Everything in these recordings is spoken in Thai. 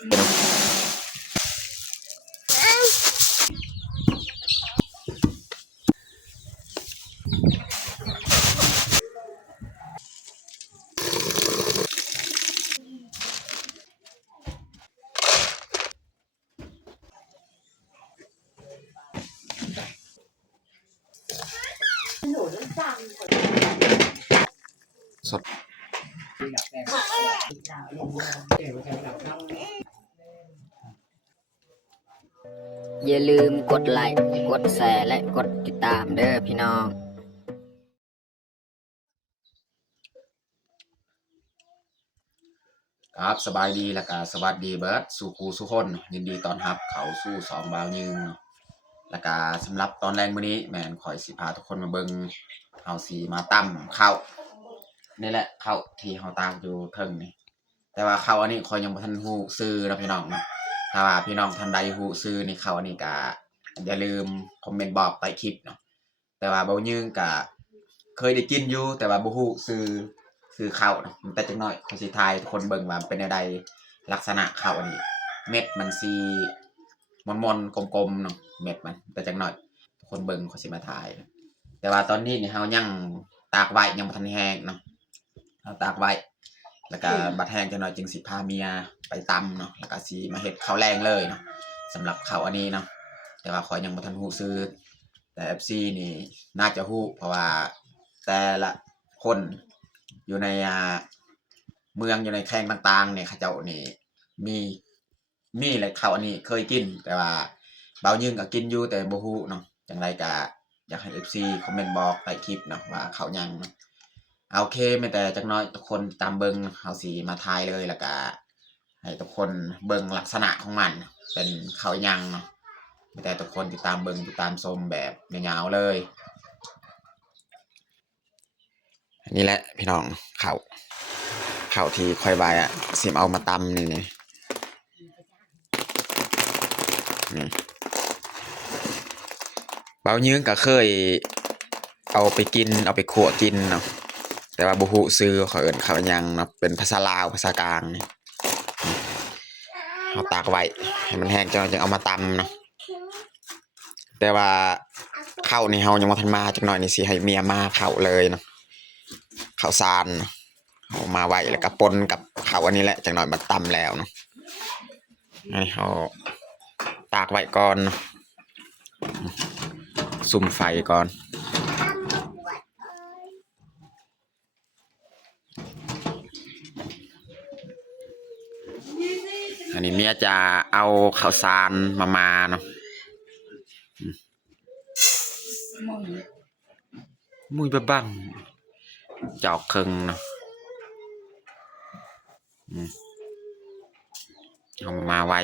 สดอย่าลืมกดไลค์กดแชร์และกดติดตามเด้อพี่น้องครับสบายดีแล้วก็สวัสดีเบิร์ดสู่ครูสุคนยินดีต้อนรับเขาสู่สองบาวยืงแล้วก็สำหรับตอนแรกมื้อนี้แม่นข่อยสิพาทุกคนมาเบิ่งเฮาสิมาตั้มข้าวนี่แหละข้าวที่เฮาตากอยู่เทิงนี่แต่ว่าข้าวอันนี้ข่อยยังบ่ทันฮู้ชื่อนะพี่น้องเนาะถ้าว่าพี่น้องท่านใดฮู้ชื่อนี่ข้าวอันนี้ก็อย่าลืมคอมเมนต์บอกใต้คลิปเนาะแต่ว่าบาวยืงก็เคยได้กินอยู่แต่ว่าบ่ฮู้ชื่อข้าวเนาะแต่จักหน่อยข่อยสิทายทุกคนเบิ่งว่าเป็นแนวใดลักษณะข้าวอันนี้เม็ดมันสิมนๆกลมๆเนาะเม็ดมันแต่จักหน่อยทุกคนเบิ่งข่อยสิมาทายแต่ว่าตอนนี้นี่เฮายังตากไว้ยังบ่ทันแห้งเนาะเฮาตากไว้แล้วก็บัดแห้งจักหน่อยจึงสิพาเมียไปตำเนาะแล้วก็สิมาเฮ็ดข้าวแรงเลยเนาะสำหรับข้าวอันนี้เนาะแต่ว่าข่อยยังบ่ทันฮู้ชื่อแต่ FC นี่น่าจะฮู้เพราะว่าแต่ละคนอยู่ในเมืองอยู่ในแข้งต่างๆเนี่ยเขาเจ้านี่มีอะไรข้าวอันนี้เคยกินแต่ว่าบางยิ่งก็กินอยู่แต่บ่ฮู้เนาะจังไรก็อยากให้ FC คอมเมนต์บอกใต้คลิปเนาะว่าข้าวหยังเนาะโอเคแม้แต่จักน้อยทุกคนตามเบิ่งเฮาสิมาทายเลยแล้วก็ให้ทุกคนเบิ่งลักษณะของมันเป็นข้าวหยังเนาะแม้แต่ทุกคนติดตามเบิ่งติดตามชมแบบยาวๆเลยนี่แหละพี่น้องข้าวที่ค่อยไว้อะสิเอามาตำนี่เบายื้งก็เคยเอาไปกินเอาไปขั่วกินเนาะแต่ว่าบ่ฮู้ชื่อเขาเอิ้นข้าวหยังเนาะเป็นภาษาลาวภาษากลางนี่เอาตากไว้ให้มันแห้งจังเอามาตำเนาะแต่ว่าข้าวนี่เฮายังบ่ทันมาจักหน่อยนี่สิให้เมียมาข้าวเลยเนาะข้าวสารเอามาไว้แล้วก็ปนกับข้าวอันนี้แหละจักหน่อยมาตำแล้วเนาะให้เฮาตากไว้ก่อนเนาะซุ่มไฟก่อนอันนี้เมียจะเอาข้าวสารมาเนาะมุยบะบังจอกครึ่งเนาะเอามาไว้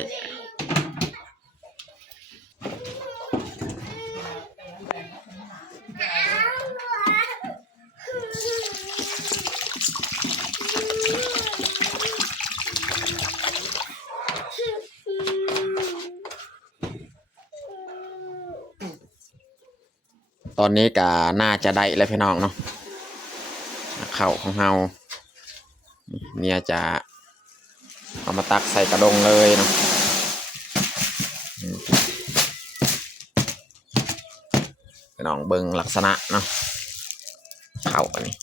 ตอนนี้ก็น่าจะได้แล้วพี่น้องเนาะข้าวของเฮาเมียจะเอามาตักใส่กระดงเลยเนาะพี่น้องเบิ่งลักษณะเนาะข้าวอันนี้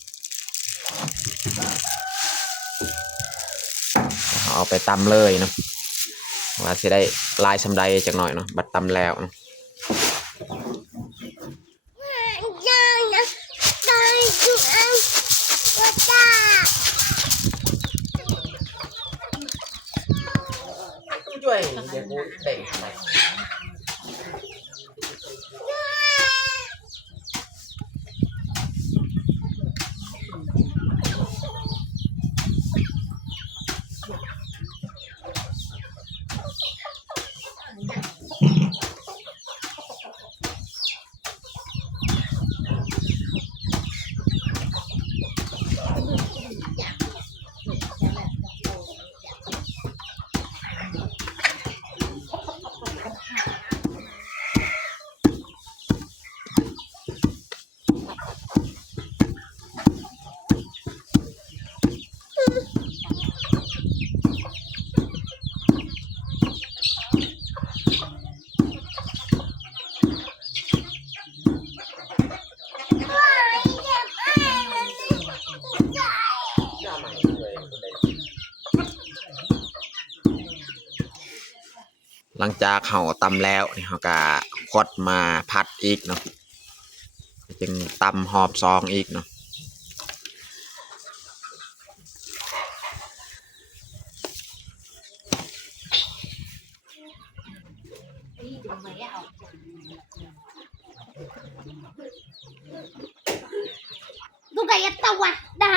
เอาไปตำเลยเนาะว่าสิได้ลายสำใดจักหน่อยเนาะบัดตำแล้วเนาะช่วยเดี๋ยวกูเตะ หลังจากเขาตำแล้วเขาก็คดมาพัดอีกเนาะจึงตำหอบซองอีกเนาะดูไก่ตะวัดได้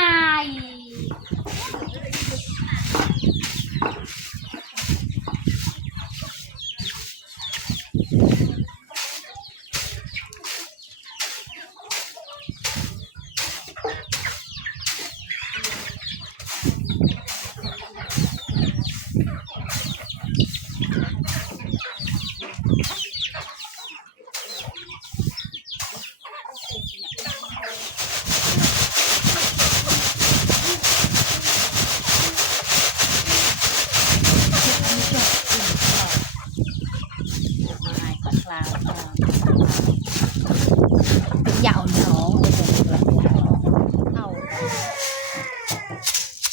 ยาวน้องเอา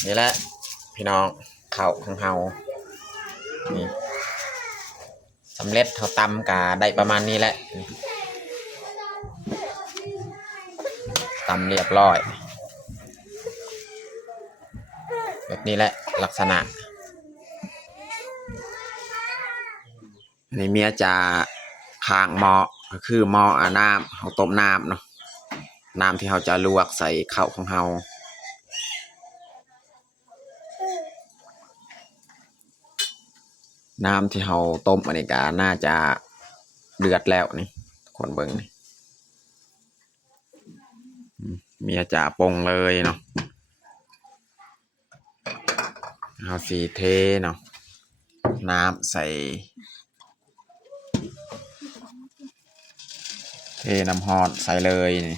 นี่แหละพี่น้องข้าวของเฮานี่สำเร็จเขาตำกาได้ประมาณนี้แหละตำเรียบร้อยแบบนี้แหละลักษณะในเมียจะข้างหม้อก็คือหม้อน้ำเขาต้มน้ำเนาะน้ำที่เขาจะลวกใส่ข้าวของเฮาน้ำที่เขาต้มอันนี้ก็น่าจะเดือดแล้วนี่คนเบิ่งนี่เมียจะปรุงเลยเนาะเอาสีเทเนาะน้ำใส่เทน้ำฮอดใส่เลยนี่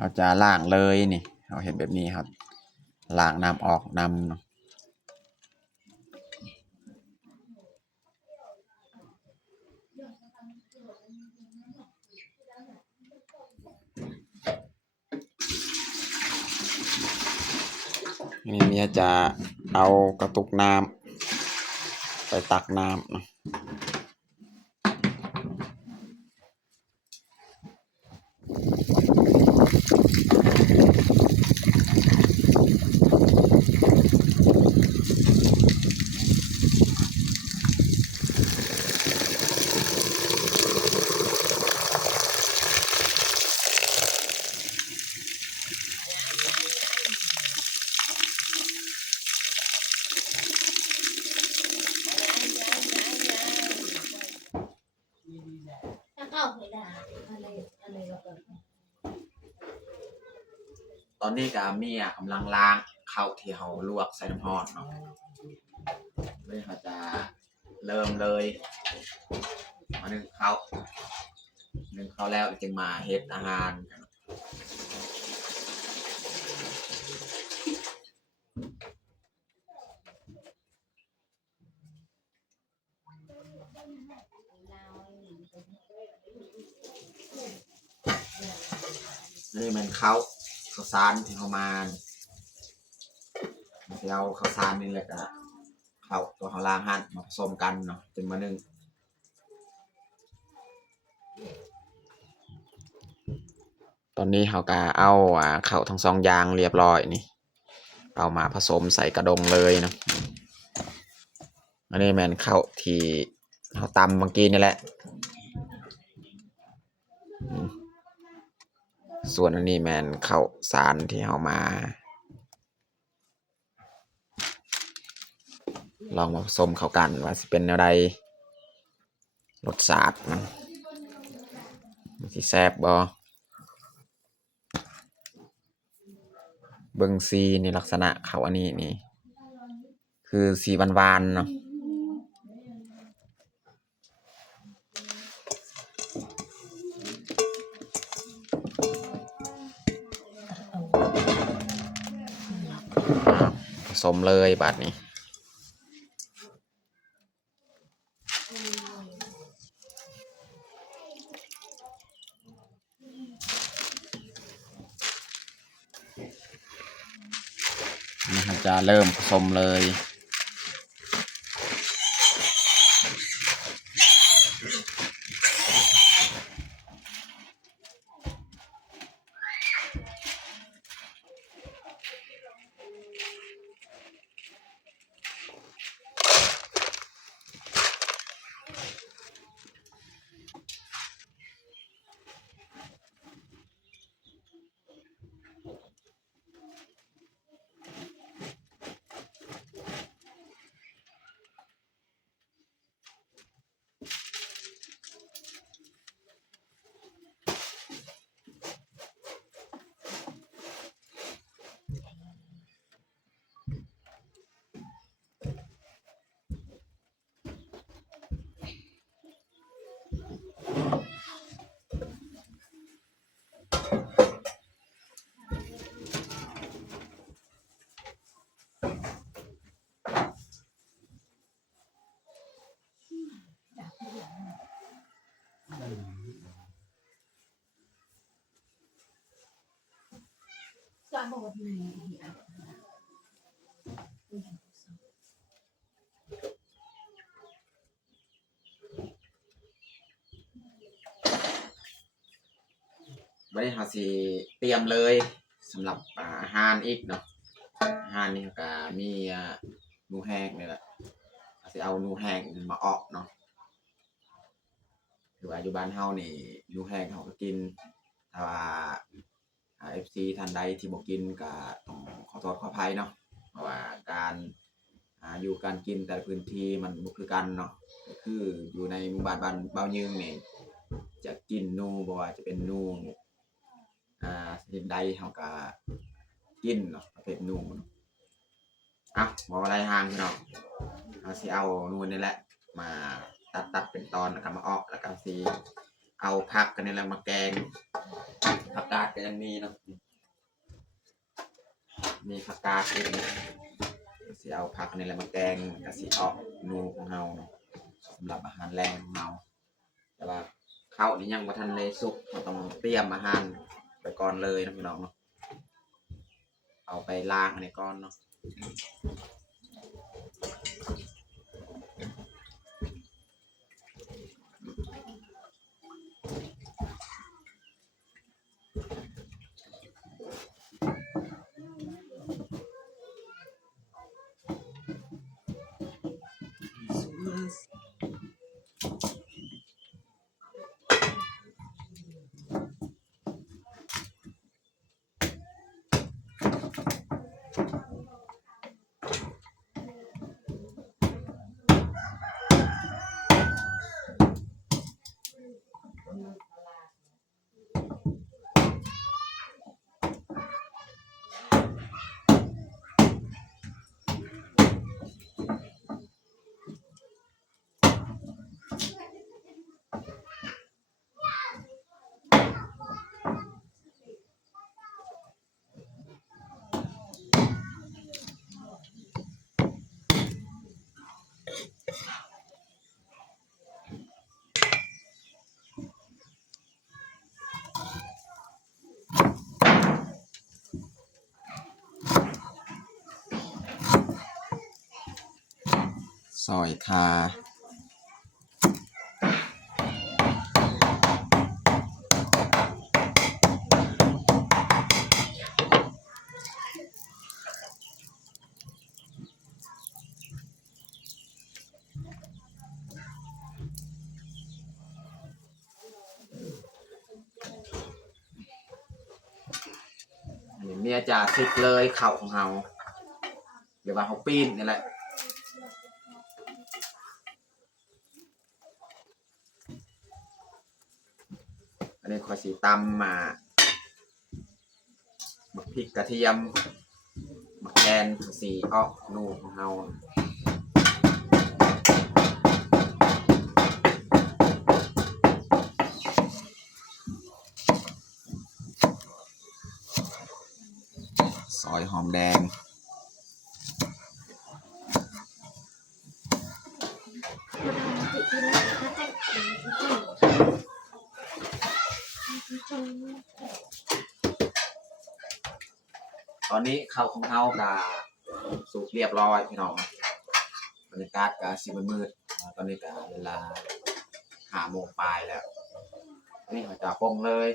เขาจะล้างเลยนี่เขาเห็นแบบนี้ครับล้างน้ำออกน้ำเนาะนี่เมียจะเอากระตุกน้ำไปตักน้ำเนาะจะเข้าไม่ได้อะไรก็เกิด ตอนนี้ก็เมียกำลังล้างข้าวที่เขาลวกใส่น้ำฮอดเนาะเลยเขาจะเริ่มเลยมานึ่งข้าวแล้วจึงมาเฮ็ดอาหารนี่มันข้าวสารที่เขามาที่เอาข้าวสารนี่แหละก็ข้าวตัวเขาล้างหั่นมาผสมกันเนาะจึงมานึ่งตอนนี้เขาก็เอาข้าวทั้งสองอย่างเรียบร้อยนี่เอามาผสมใส่กระดงเลยเนาะอันนี้แมนข้าวที่เขาตำเมื่อกี้นี่แหละส่วนอันนี้แมนข้าวสารที่เขามาลองมาผสมเข้ากันว่าสิเป็นอะไรรสชาติมันสิแซ่บบ่เบิ่งสีนี่ลักษณะเขาอันนี้นี่คือสีหวานๆเนาะผสมเลยบัดนี้ จะเริ่มผสมเลยวันนี้เราสิเตรียมเลยสำหรับอาหารอีกเนาะอาหารนี่ก็มีหนูแห้งนี่แหละเราสิเอาหนูแห้งมาออกเนาะถือว่าอยู่บ้านเฮานี่หนูแห้งเขาก็กินถ้าว่าFC ท่านใดที่บ่กินก็ต้องขอโทษขออภัยเนาะเพราะว่าการอยู่การกินแต่ละพื้นที่มันบ่คือกันเนาะก็คืออยู่ในหมู่บ้านบ้านเบายืงนี่จะกินหนูบ่ว่าจะเป็นหนูชนิดใดเฮาก็กินเนาะประเภทหนูเนาะบ่อะไรห่างพี่น้องเราสิเอาหนูนี่แหละมาตัดเป็นตอนแล้วก็มาออกแล้วก็สิเอาผักกันนี่แหละมาแกงผักกาดก็ยังมีเนาะมีผักกาดอีกสิเอาผักนี่แหละมาแกงก็สิออกหนูของเฮาเนาะสำหรับอาหารแรงของเฮาแต่ว่าข้าวนี่ยังบ่ทันเลยสุกเราต้องเตรียมอาหารไปก่อนเลยนะพี่น้องเนาะเอาไปล้างอันนี้ก่อนเนาะซอยคาเนี่ยจะสิบเลยเข่าของเฮาเดี๋ยวว่าเฮาปีนนี่แหละอันนี้ขอสีตำมาหมักพริกกระเทียมหมักแคนสีออกนูของเฮาซอยหอมแดงตอนนี้ข้าวของเฮากับ สุกเรียบร้อยพี่น้องบรรยากาศก็สิมืดๆตอนนี้ก็เวลา5 โมงปลายแล้วนี่เขาจะปรุงเลย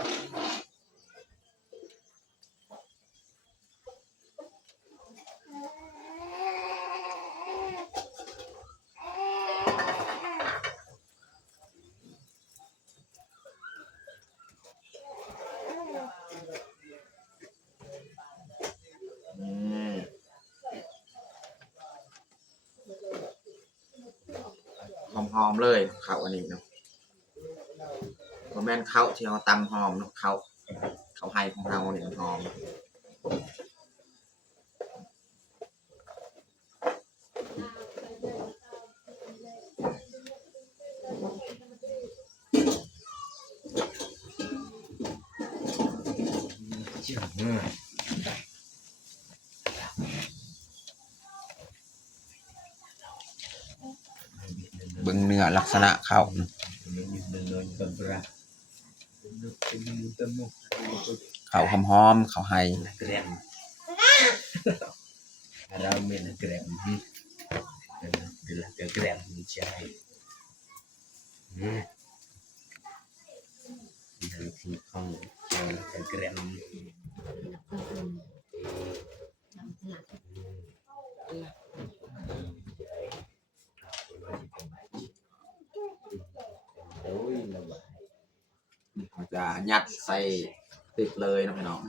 หอมๆเลยข้าวอันนี้เนาะบ่แม่นข้าวที่เราตำหอมเนาะข้าวไห้ของเราเนี่ยหอมเบิ่งเนื้อลักษณะข้าวข้าวหอมๆข้าวไห้ Ramen gram ke gram chai nanti kong ke gram ôi là vậy เขาจะยัดใส่ติดเลยนะพี่น้อง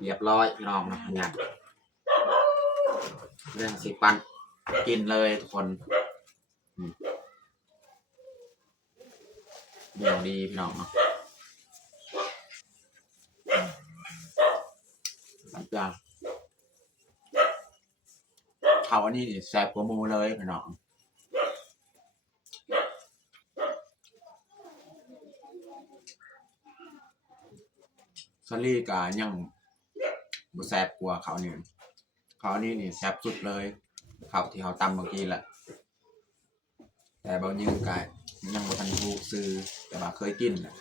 เรียบร้อยพี่น้องนะยัดเรื่องสิปันกินเลยทุกคนเดี๋ยวดีพี่น้องเนาะจ้าเขาอันนี้แซ่บกว่าหมูเลยพี่น้องซอรี่กายังบ่แซ่บกว่าเขาเนี่ยเขาอันนี้นี่แซ่บสุดเลยข้าวที่เขาตำเมื่อกี้แหละแต่บางยืนกายยังบ่ทันรู้ซื้อแต่ว่าเคยกินแหละ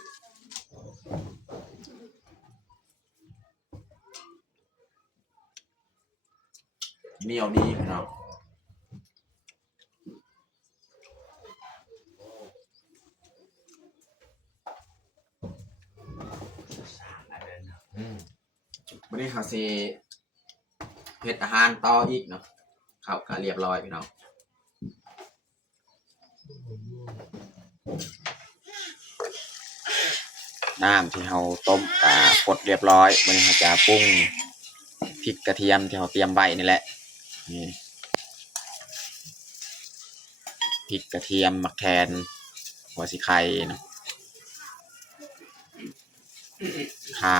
เหนียวดีพี่น้องวันนี้เขาสิเฮ็ดอาหารต่ออีกเนาะข้าวก็เรียบร้อยพี่น้องน้ำที่เราต้มก็กดเรียบร้อยวันนี้เราจะปรุงพริกกระเทียมที่เราเตรียมไว้นี่แหละนี่พริกกระเทียมมะแคนหัวสิไข่เนาะข่า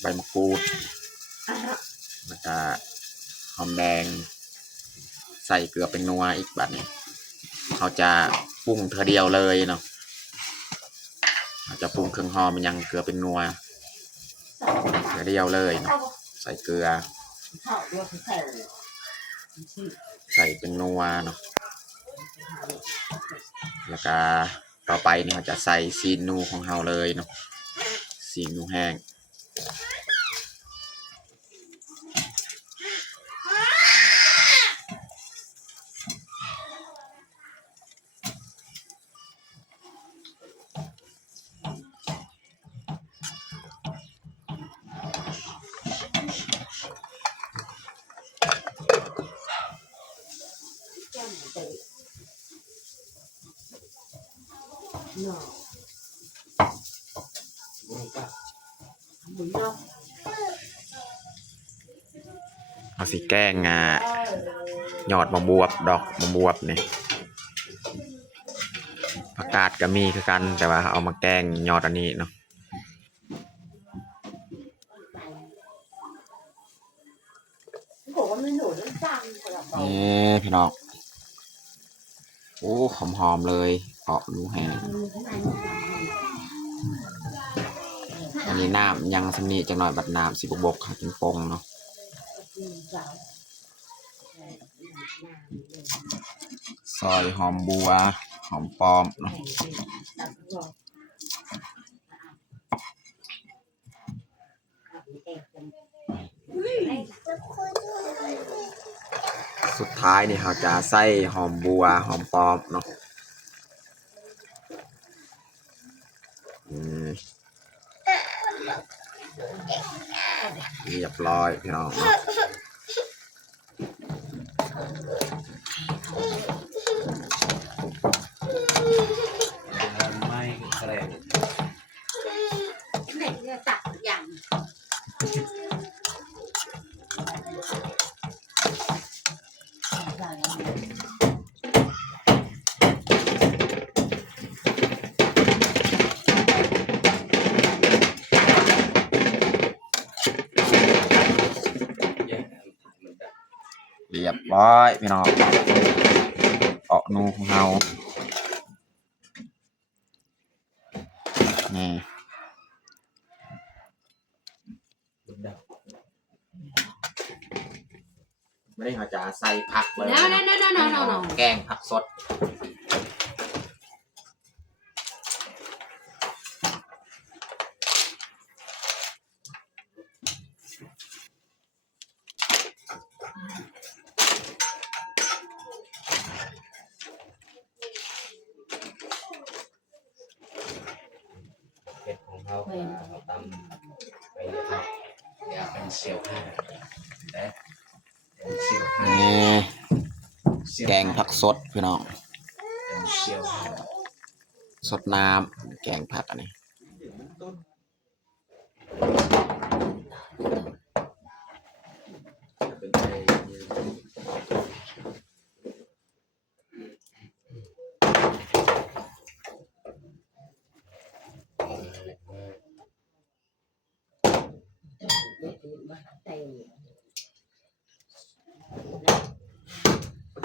ใบมะกรูดแล้วก็หอมแดงใส่เกลือเป็นนัวอีกแบบนี้เขาจะปรุงเธอเดียวเลยเนาะเขาจะปรุงเครื่องหอมมันยังเกลือเป็นนัวเธอเดียวเลยเนาะใส่เกลือใส่เป็นนัวเนาะแล้วก็ต่อไปนี่เขาจะใส่ซีนนูของเราเลยเนาะซีนนูแห้งเอาสิแกงยอดมะบวบดอกมะบวบเนี่ยผักกาดก็มีคือกันแต่ว่าเอามาแกงยอดอันนี้เนาะนี่พี่น้อง โอ้หอมๆเลยออกนูแห้งอันนี้น้ำยังสำนีจังหน่อยบัดน้ำสิบบกค่ะกินปงเนาะซอยหอมบัวหอมปลอมเนาะสุดท้ายนี่เราจะใส่หอมบัวหอมปลอมเนาะเรียบร้อยพี่น้องเนาะไม่แกรม เด็กจะตักอย่าง แย่มันดับ เรียบร้อยพี่น้องออกนูของเรานี่ มันดับ ไม่ได้เราจะใส่ผักเลย no แกงผักสดเห็ดของเขาเขาตำไปเลยครับอย่าเป็นเซียวห้าแต่เป็นเซียวห้า นี่แกงผักสดพี่น้อง เป็นเซียวห้า สดน้ำแกงผักอันนี้เป็นไง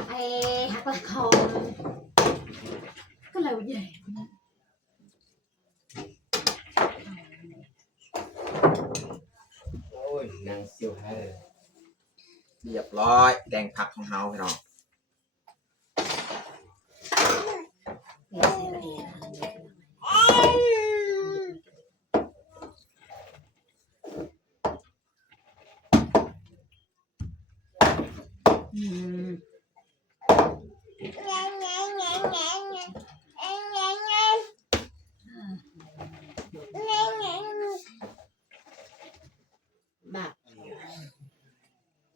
ไอ้ฮักละครก็เลยใหญ่ โอ้ยนางเซียวห้า เรียบร้อยแกงผักของเราพี่น้อง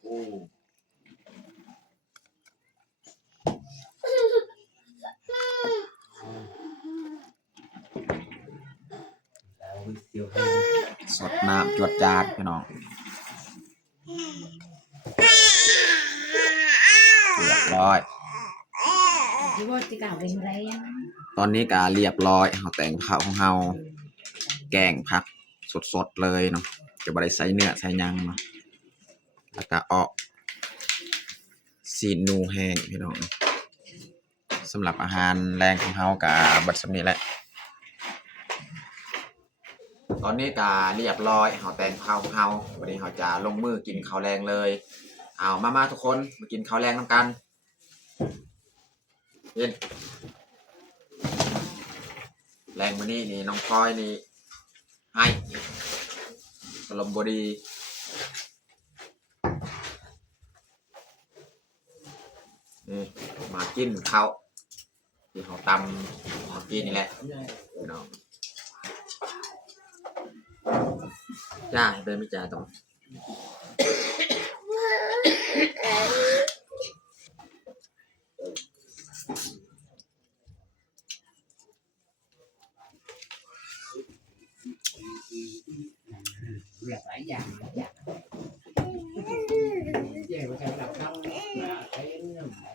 อู้ แล้วเซียวห้า สดน้ำจวดจาดพี่น้องเรียบร้อย ที่ว่าจะกล่าวเป็นไรอ่ะ ตอนนี้ก็เรียบร้อยเราแต่งข้าวของเราแกงผักสดๆเลยเนาะจะบ่ได้ใส่เนื้อใส่หยังเนาะแล้วก็เอาซีนหนูแห้งพี่น้องสำหรับอาหารแรงของเรากับบัดสำนี้แหละ ตอนนี้ก็เรียบร้อยเราแต่งข้าวของเราวันนี้เราจะลงมือกินข้าวแรงเลยเอามาทุกคนมากินข้าวแรงน้ำกันเย็นแรงวันนี้นี่น้องพลอยนี่ให้อารมณ์บดีนี่มากินข้าวที่เขาตำเขากินนี่แหละพี่น้องจ้าเดินไม่จ่าต่อ หลายอย่างหลายอย่างแย่มาใช้หลักเข้าใช้เรื่องอะไร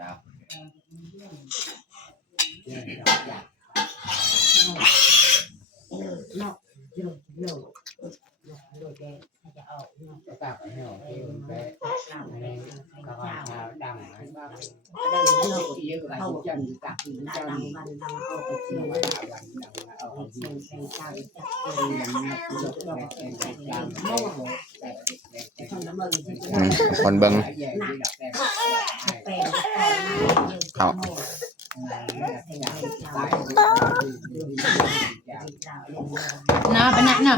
ดาว ตาไปเหี่ยวที่มันไปอะไรกระวานชาดังอะไรบ้างเยอะอะไรจันตักจันวันดังเอาไปเที่ยววันดังเอาไปเที่ยวใส่ชาจักเรียนนักยกยกใส่จานโม่คนเบิ่ง เขา นะไปนะ